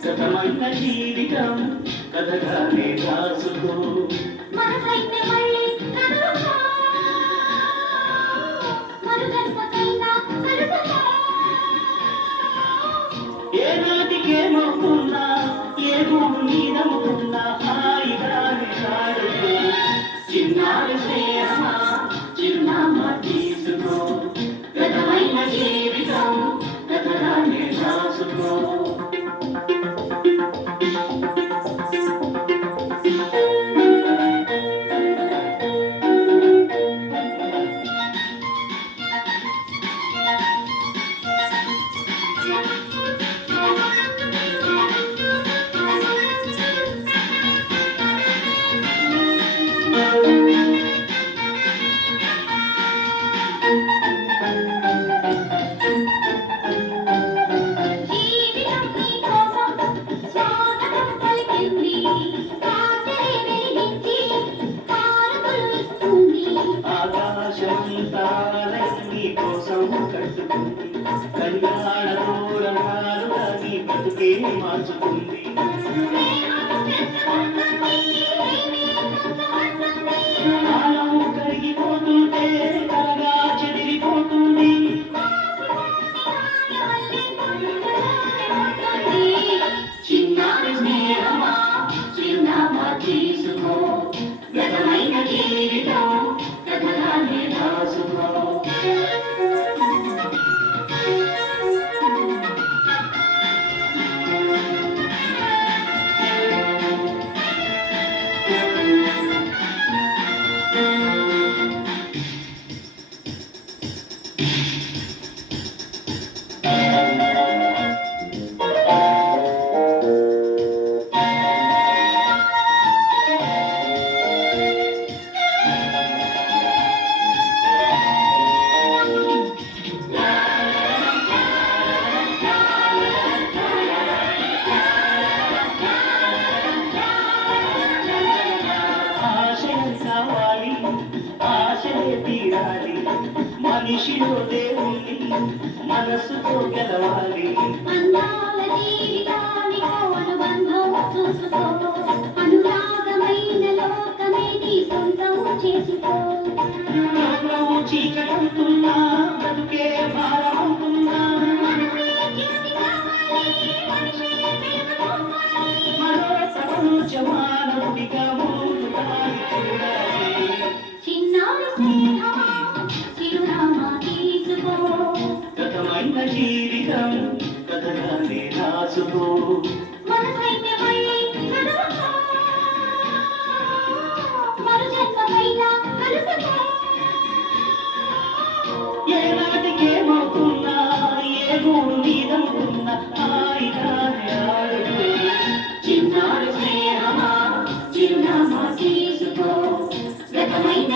శతమైన జీవితం కథగానే రాసుకో ఏ నాటికేమవుతున్నా ఏ భూమి నమ్ముతున్నా హాయిగానే ఆడుకో చిన్నారి స్నేహమా చిరునామా తీసుకో కథమైన జీవితం కథగానే రాసుకో ఆకాశమంతాలన్నీ కోసం కట్టుకుంది కళ్యాణ తోరణాలుగా నీ బతుకే మార్చుకుంది కాలం కరిగిపోతుంటే కలగా చెదిరిపోతుంది చిన్నారి స్నేహమా చిరునామా తీసుకో గతమైన జీవితం కథగానే రాసుకో ఆశలే తీరాలి మనిషిలో దేవుణ్ణి మనసుతో గెలవాలి అందాల జీవితానికో అనుబంధం చూసుకో అనురాగమైన లోకమే నీ సొంతం చేసుకో చీకటవుతున్నా బతుకే భారమవుతున్నా మరో ప్రపంచమానవుడిగా ముందుకాలి చూడాలి గతమైన జీవితం కథగానే రాసుకో ఏ నాటికేమవుతున్నా ఏ గూడు మీదవుతున్నా హాయిగానే ఆడుకో చిన్నారి స్నేహమా చిరునామా తీసుకో గతమైన